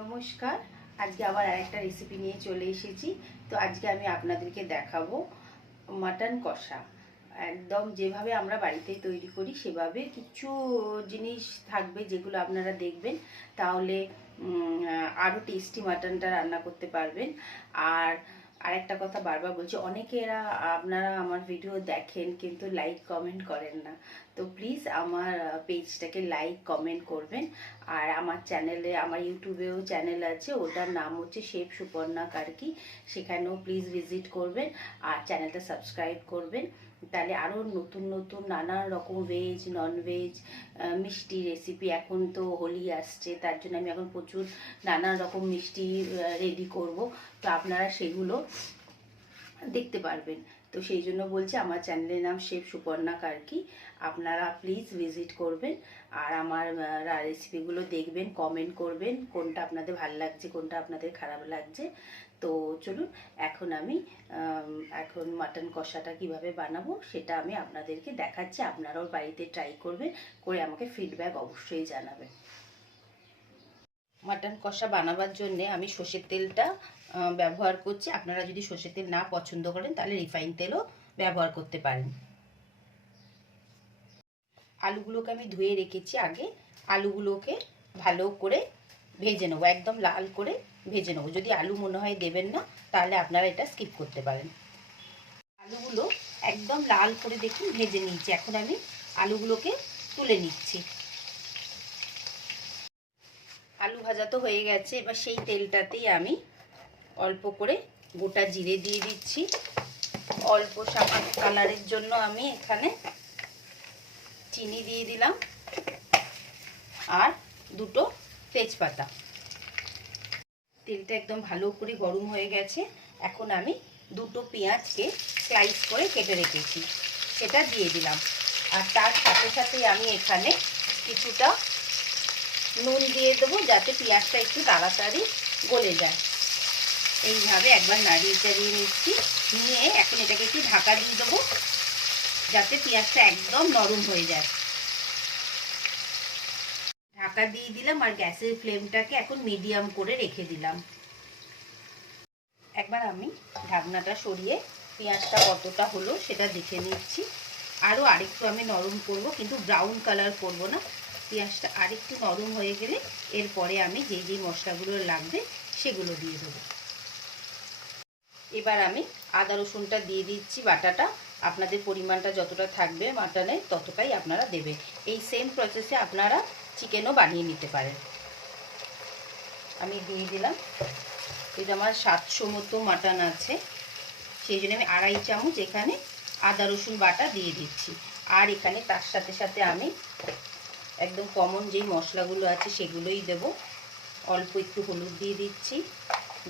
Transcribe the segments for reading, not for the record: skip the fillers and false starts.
নমস্কার। আজকে আবার আরেকটা রেসিপি নিয়ে চলে এসেছি। তো আজকে আমি আপনাদেরকে দেখাবো মাটন কষা। একদম যেভাবে আমরা বাড়িতে তৈরি করি সেভাবে কিছু জিনিস থাকবে যেগুলো আপনারা দেখবেন, তাহলে আরও টেস্টি মাটনটা রান্না করতে পারবেন। আর আরেকটা কথা বারবার বলছি, অনেকেরা আপনারা আমার ভিডিও দেখেন কিন্তু লাইক কমেন্ট করেন না। তো প্লিজ আমার পেজটাকে লাইক কমেন্ট করবেন। আর আমার চ্যানেলে, আমার ইউটিউবেও চ্যানেল আছে, ওটার নাম হচ্ছে শেফ সুপর্ণা কার্কি। সেখানেও প্লিজ ভিজিট করবেন আর চ্যানেলটা সাবস্ক্রাইব করবেন। তাহলে আরও নতুন নতুন নানা রকম ভেজ নন ভেজ মিষ্টি রেসিপি, এখন তো হোলি আসছে, তার জন্য আমি এখন প্রচুর নানা রকম মিষ্টি রেডি করব। তো আপনারা সেগুলো দেখতে পারবেন। তো সেই জন্য বলছি, আমার চ্যানেলের নাম শেফ সুপর্ণা কার্কি। আপনারা প্লিজ ভিজিট করবেন আর আমার রেসিপিগুলো দেখবেন, কমেন্ট করবেন কোনটা আপনাদের ভালো লাগছে, কোনটা আপনাদের খারাপ লাগছে। তো চলুন, এখন আমি এখন মাটন কষাটা কিভাবে বানাবো সেটা আমি আপনাদেরকে দেখাচ্ছি। আপনারাও বাড়িতে ট্রাই করবেন, করে আমাকে ফিডব্যাক অবশ্যই জানাবেন। মাটন কষা বানাবার জন্য আমি সর্ষের তেলটা ব্যবহার করছি। আপনারা যদি সর্ষের তেল না পছন্দ করেন তাহলে রিফাইন তেলও ব্যবহার করতে পারেন। আলুগুলোকে আমি ধুয়ে রেখেছি আগে। আলুগুলোকে ভালো করে ভেজে নেবো, একদম লাল করে ভেজে নেবো। যদি আলু মনে হয় দেবেন না তাহলে আপনারা এটা স্কিপ করতে পারেন। আলুগুলো একদম লাল করে দেখুন ভেজে নিয়েছি। এখন আমি আলুগুলোকে তুলে নিচ্ছি। আলু ভাজা তো হয়ে গেছে। এবার সেই তেলটাতেই আমি অল্প করে গোটা জিরে দিয়ে দিচ্ছি। অল্প সামান্য কালারের জন্য আমি এখানে চিনি দিয়ে দিলাম আর দুটো তেজপাতা। তেলটা একদম ভালো করে গরম হয়ে গেছে। এখন আমি দুটো পেঁয়াজকে স্লাইস করে কেটে রেখেছি, সেটা দিয়ে দিলাম। আর তার সাথে সাথে আমি এখানে কিছুটা নুন দিয়ে দেবো, যাতে পেঁয়াজটা একটু তাড়াতাড়ি গলে যায়। এইভাবে একবার নাড়িয়ে চাড়িয়ে নিচ্ছি। নিয়ে এখন এটাকে একটু ঢাকা দিয়ে দেবো, যাতে পেঁয়াজটা একদম নরম হয়ে যায়। ঢাকা দিয়ে দিলাম আর গ্যাসের ফ্লেমটাকে এখন মিডিয়াম করে রেখে দিলাম। একবার আমি ঢাকনাটা সরিয়ে পেঁয়াজটা কতটা হলো সেটা দেখে নিচ্ছি। আরও আরেকটু আমি নরম করব, কিন্তু ব্রাউন কালার করব না। পেঁয়াজটা আরেকটু নরম হয়ে গেলে এরপরে আমি যেই মশলাগুলো লাগবে সেগুলো দিয়ে দেবো। এবার আমি আদা রসুনটা দিয়ে দিচ্ছি বাটাটা। আপনাদের পরিমাণটা যতটা থাকবে মাটনে ততটাই আপনারা দেবে। এই সেম প্রসেসে আপনারা চিকেনও বানিয়ে নিতে পারেন। আমি দিয়ে দিলাম। এটা আমার 700 মতো মাটন আছে, সেই জন্য আমি 2.5 চামচ এখানে আদা রসুন বাটা দিয়ে দিচ্ছি। আর এখানে তার সাথে সাথে আমি একদম কমন যেই মশলাগুলো আছে সেগুলোই দেব। অল্প একটু হলুদ দিয়ে দিচ্ছি,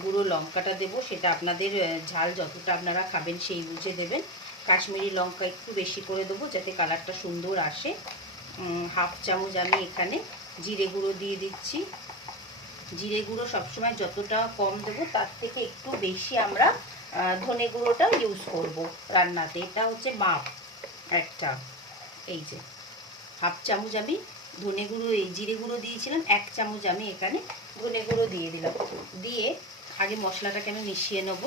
গুঁড়ো লঙ্কাটা দেবো, সেটা আপনাদের ঝাল যতটা আপনারা খাবেন সেই বুঝে দেবেন। কাশ্মীরি লঙ্কা একটু বেশি করে দেবো যাতে কালারটা সুন্দর আসে। 1/2 চামচ আমি এখানে জিরে গুঁড়ো দিয়ে দিচ্ছি। জিরে গুঁড়ো সবসময় যতটা কম দেবো তার থেকে একটু বেশি আমরা ধনে গুঁড়োটা ইউজ করব রান্নাতে। এটা হচ্ছে মাপ একটা। এই যে 1/2 চামচ আমি ধনে গুঁড়ো, এই জিরে গুঁড়ো দিয়েছিলাম, 1 চামচ আমি এখানে ধনে গুঁড়ো দিয়ে দিলাম। দিয়ে আগে মশলাটাকে আমি মিশিয়ে নেব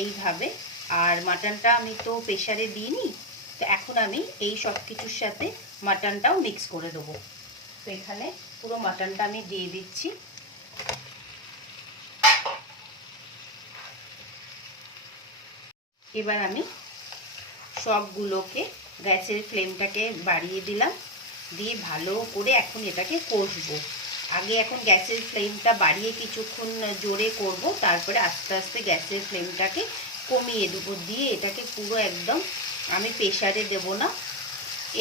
এইভাবে। আর মাটনটা আমি তো প্রেসারে দিইনি, তো এখন আমি এই সব কিছুর সাথে মাটনটাও মিক্স করে দেবো। তো এখানে পুরো মাটনটা আমি দিয়ে দিচ্ছি। এবার আমি সবগুলোকে গ্যাসের ফ্লেমটাকে বাড়িয়ে দিলাম, দিয়ে ভালো করে এখন এটাকে কষবো। আগে এখন গ্যাসের ফ্লেমটা বাড়িয়ে কিছুক্ষণ জোরে করব, তারপরে আস্তে আস্তে গ্যাসের ফ্লেমটাকে কমিয়ে দেবো। দিয়ে এটাকে পুরো একদম আমি প্রেসারে দেবো না,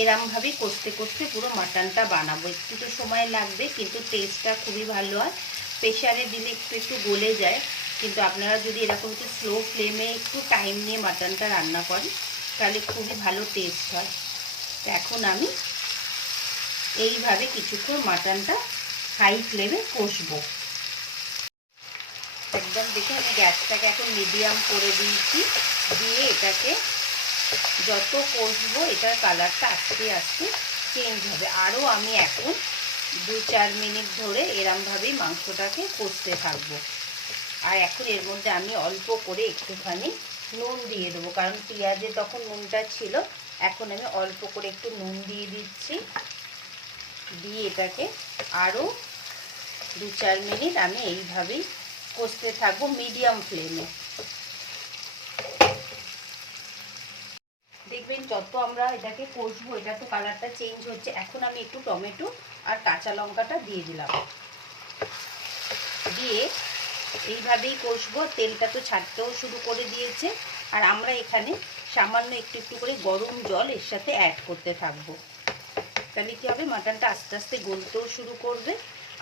এরমভাবে কষতে কষতে পুরো মাটনটা বানাবো। একটু তো সময় লাগবে, কিন্তু টেস্টটা খুবই ভালো হয়। প্রেসারে দিলে একটু একটু গলে যায়, কিন্তু আপনারা যদি এরকম একটু স্লো ফ্লেমে একটু টাইম নিয়ে মাটনটা রান্না করেন তাহলে খুবই ভালো টেস্ট হয়। তো এখন আমি এইভাবে কিছুক্ষণ মাটনটা হাই ফ্লেমে কষবো। একদম দেখে আমি গ্যাসটাকে এখন মিডিয়াম করে দিয়েছি। দিয়ে এটাকে যত কষবো এটার কালারটা আস্তে আস্তে চেঞ্জ হবে। আরও আমি এখন 2-4 মিনিট ধরে এরমভাবেই মাংসটাকে কষতে থাকবো। আর এখন এর মধ্যে আমি অল্প করে একটুখানি নুন দিয়ে দেবো, কারণ পেঁয়াজে তখন নুনটা ছিল। এখন আমি অল্প করে একটু নুন দিয়ে দিচ্ছি, দিয়ে এটাকে আরও 2-4 মিনিট আমি এইভাবেই কষতে থাকবো মিডিয়াম ফ্লেমে। দেখবেন যত আমরা এটাকে কষবো এটা তো কালারটা চেঞ্জ হচ্ছে। এখন আমি একটু টমেটো আর কাঁচা লঙ্কাটা দিয়ে দিলাম, দিয়ে এইভাবেই কষবো। তেলটা তো ছাড়তেও শুরু করে দিয়েছে, আর আমরা এখানে সামান্য একটু একটু করে গরম জল এর সাথে অ্যাড করতে থাকবো। তাহলে কী হবে, মাটনটা আস্তে আস্তে গলতেও শুরু করবে।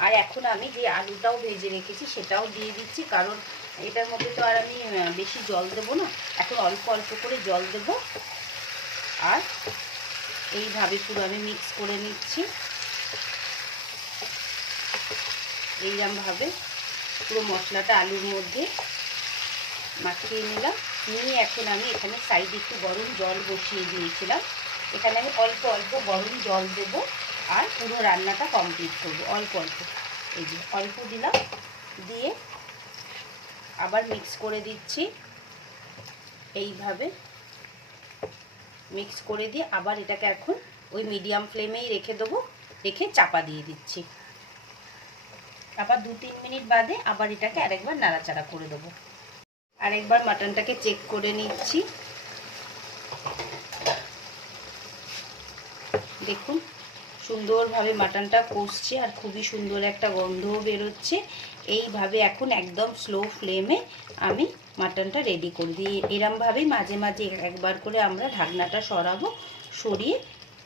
আর এখন আমি যে আলুটাও ভেজে রেখেছি সেটাও দিয়ে দিচ্ছি, কারণ এটার মধ্যে তো আর আমি বেশি জল দেবো না, এখন অল্প অল্প করে জল দেবো। আর এইভাবে পুরো আমি মিক্স করে নিচ্ছি। এইরকমভাবে পুরো মশলাটা আলুর মধ্যে মাখিয়ে নিলাম। নিয়ে এখন আমি এখানে সাইডে একটু গরম জল বসিয়ে দিয়েছিলাম, এখানে আমি অল্প অল্প গরম জল দেব আর পুরো রান্নাটা কমপ্লিট করব। অল্প অল্প, এই যে অল্প দিলাম, দিয়ে আবার মিক্স করে দিচ্ছি। এইভাবে মিক্স করে দিয়ে আবার এটাকে এখন ওই মিডিয়াম ফ্লেমেই রেখে দেবো, রেখে চাপা দিয়ে দিচ্ছি। আবার 2-3 মিনিট বাদে আবার এটাকে আরেকবার নাড়াচাড়া করে দেবো। আরেকবার মাটনটাকে চেক করে নিচ্ছি। দেখুন সুন্দরভাবে মাটনটা কষছে আর খুবই সুন্দর একটা গন্ধও বেরোচ্ছে। এইভাবে এখন একদম স্লো ফ্লেমে আমি মাটনটা রেডি করে দিই। এরমভাবেই মাঝে মাঝে একবার করে আমরা ঢাকনাটা সরাবো, সরিয়ে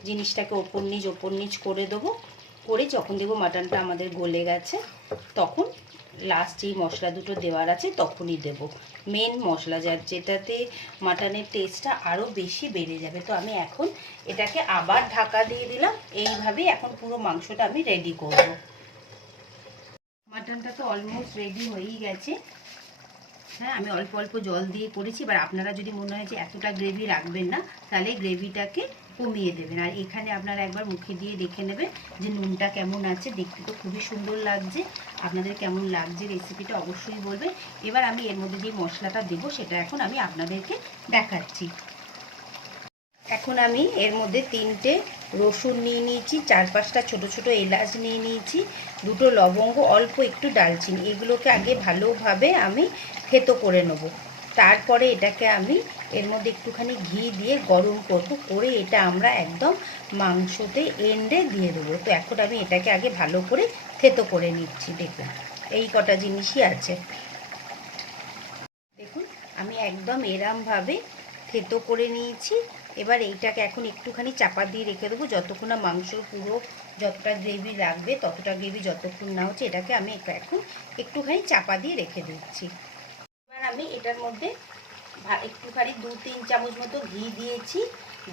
জিনিসটাকে ওপর নিচ করে দেবো। করে যখন দেখবো মাটনটা আমাদের গলে গেছে, তখন লাস্ট যেই মশলা দুটো দেওয়ার আছে তখনই দেব মেন মশলা, যেটাতে মাটনের টেস্টটা আরও বেশি বেড়ে যাবে। তো আমি এখন এটাকে আবার ঢাকা দিয়ে দিলাম। এইভাবেই এখন পুরো মাংসটা আমি রেডি করব। মাটনটা তো অলমোস্ট রেডি হয়েই গেছে। হ্যাঁ, আমি অল্প অল্প জল দিয়ে করেছি। এবার আপনারা যদি মনে হয় যে এতটা গ্রেভি রাখবেন না, তাহলে গ্রেভিটাকে কমিয়ে দেবেন। আর এখানে আপনারা একবার মুখে দিয়ে দেখে নেবেন যে নুনটা কেমন আছে। দেখতে তো খুবই সুন্দর লাগছে। আপনাদের কেমন লাগছে রেসিপিটা অবশ্যই বলবেন। এবার আমি এর মধ্যে যে মশলাটা দেবো সেটা এখন আমি আপনাদেরকে দেখাচ্ছি। এখন আমি এর মধ্যে 3টে রসুন নিয়ে নিয়েছি, 4-5টা ছোটো ছোটো এলাচ নিয়ে নিয়েছি, 2টো লবঙ্গ, অল্প একটু ডালচিনি। এগুলোকে আগে ভালোভাবে আমি থেতো করে নেব। তারপরে এটাকে আমি এর মধ্যে একটুখানি ঘি দিয়ে গরম করব, করে এটা আমরা একদম মাংসতে এন্ডে দিয়ে দেবো। তো এখন আমি এটাকে আগে ভালো করে থেতো করে নিচ্ছি। দেখুন এই কটা জিনিসই আছে। দেখুন আমি একদম এরমভাবে থেতো করে নিয়েছি। এবার এইটাকে এখন একটুখানি চাপা দিয়ে রেখে দেবো, যতক্ষণ না মাংসর পুরো যতটা গ্রেভি লাগবে ততটা গ্রেভি যতক্ষণ না হচ্ছে, এটাকে আমি এখন একটুখানি চাপা দিয়ে রেখে দিচ্ছি। এবার আমি এটার মধ্যে একটুখানি 2-3 চামচ মতো ঘি দিয়েছি,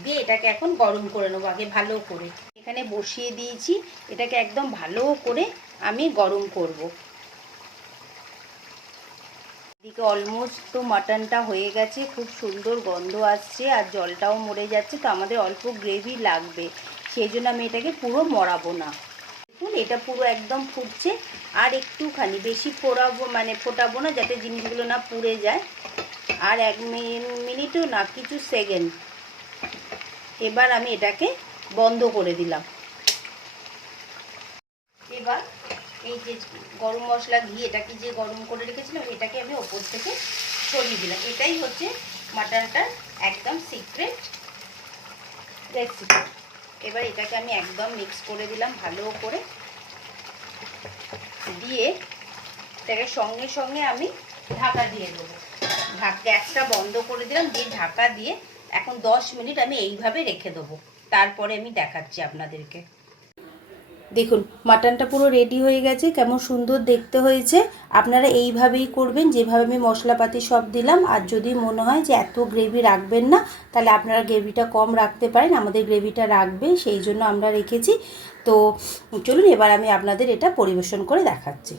দিয়ে এটাকে এখন গরম করে নেবো আগে ভালো করে। এখানে বসিয়ে দিয়েছি, এটাকে একদম ভালো করে আমি গরম করব। এদিকে অলমোস্ট তো মাটনটা হয়ে গেছে, খুব সুন্দর গন্ধ আসছে আর জলটাও মরে যাচ্ছে। তো আমাদের অল্প গ্রেভি লাগবে, সেই জন্য আমি এটাকে পুরো মরাবো না। দেখুন এটা পুরো একদম ফুটছে, আর একটুখানি বেশি ফোটাবো না, যাতে জিনিসগুলো না পুড়ে যায়। আর 1 মিনিটও না, কিছু সেকেন্ড। এবার আমি এটাকে বন্ধ করে দিলাম। এবার এই যে গরম মশলা ঘি এটাকে যে গরম করে রেখেছিলাম, এটাকে আমি ওপর থেকে ছড়িয়ে দিলাম। এটাই হচ্ছে মাটনটার একদম সিক্রেট রেসিপি। এবার এটাকে আমি একদম মিক্স করে দিলাম ভালো করে, দিয়ে এটাকে সঙ্গে সঙ্গে আমি ঢাকা দিয়ে দেবো। গ্যাসটা বন্ধ করে দিলাম, দিয়ে ঢাকা দিয়ে এখন 10 মিনিট আমি এইভাবে রেখে দেবো। তারপরে আমি দেখাচ্ছি আপনাদেরকে। দেখুন মাটনটা পুরো রেডি হয়ে গেছে, কেমন সুন্দর দেখতে হয়েছে। আপনারা এইভাবেই করবেন, যেভাবে আমি মশলাপাতি সব দিলাম। আর যদি মনে হয় যে এত গ্রেভি রাখবেন না, তাহলে আপনারা গ্রেভিটা কম রাখতে পারেন। আমাদের গ্রেভিটা রাখবে, সেই জন্য আমরা রেখেছি। তো চলুন এবার আমি আপনাদের এটা পরিবেশন করে দেখাচ্ছি।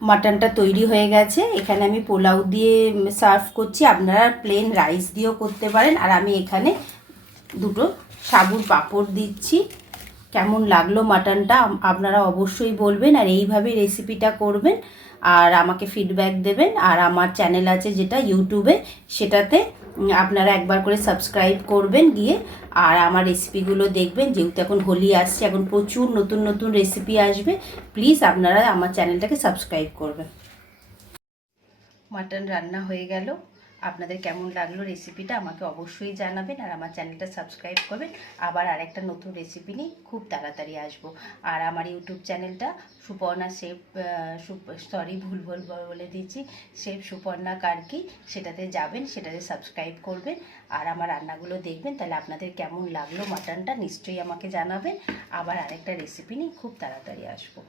মাটনটা তৈরি হয়ে গেছে। এখানে আমি পোলাও দিয়ে সার্ভ করছি, আপনারা প্লেন রাইস দিয়েও করতে পারেন। আর আমি এখানে 2টো সাবুর পাঁপড় দিচ্ছি, কেমন লাগলো মাটনটা আপনারা অবশ্যই বলবেন, আর এইভাবে রেসিপিটা করবেন আর আমাকে ফিডব্যাক দেবেন। আর আমার চ্যানেল আছে যেটা ইউটিউবে, সেটাতে আপনারা একবার করে সাবস্ক্রাইব করবেন গিয়ে, আর আমার রেসিপিগুলো দেখবেন। যেহেতু এখন হোলি আসছে, এখন প্রচুর নতুন নতুন রেসিপি আসবে, প্লিজ আপনারা আমার চ্যানেলটাকে সাবস্ক্রাইব করবেন। মাটন রান্না হয়ে গেল। আপনাদের কেমন লাগলো রেসিপিটা আমাকে অবশ্যই জানাবেন, আর আমার চ্যানেলটা সাবস্ক্রাইব করবেন। আবার আরেকটা নতুন রেসিপি নিয়ে খুব তাড়াতাড়ি আসবো। আর আমার ইউটিউব চ্যানেলটা সুপর্ণা শেফ, ভুল বলে দিয়েছি, শেফ সুপর্ণা কার্কি, সেটাতে যাবেন, সেটাতে সাবস্ক্রাইব করবেন আর আমার রান্নাগুলো দেখবেন। তাহলে আপনাদের কেমন লাগলো মাটনটা নিশ্চয়ই আমাকে জানাবেন। আবার আরেকটা রেসিপি নিয়ে খুব তাড়াতাড়ি আসবো।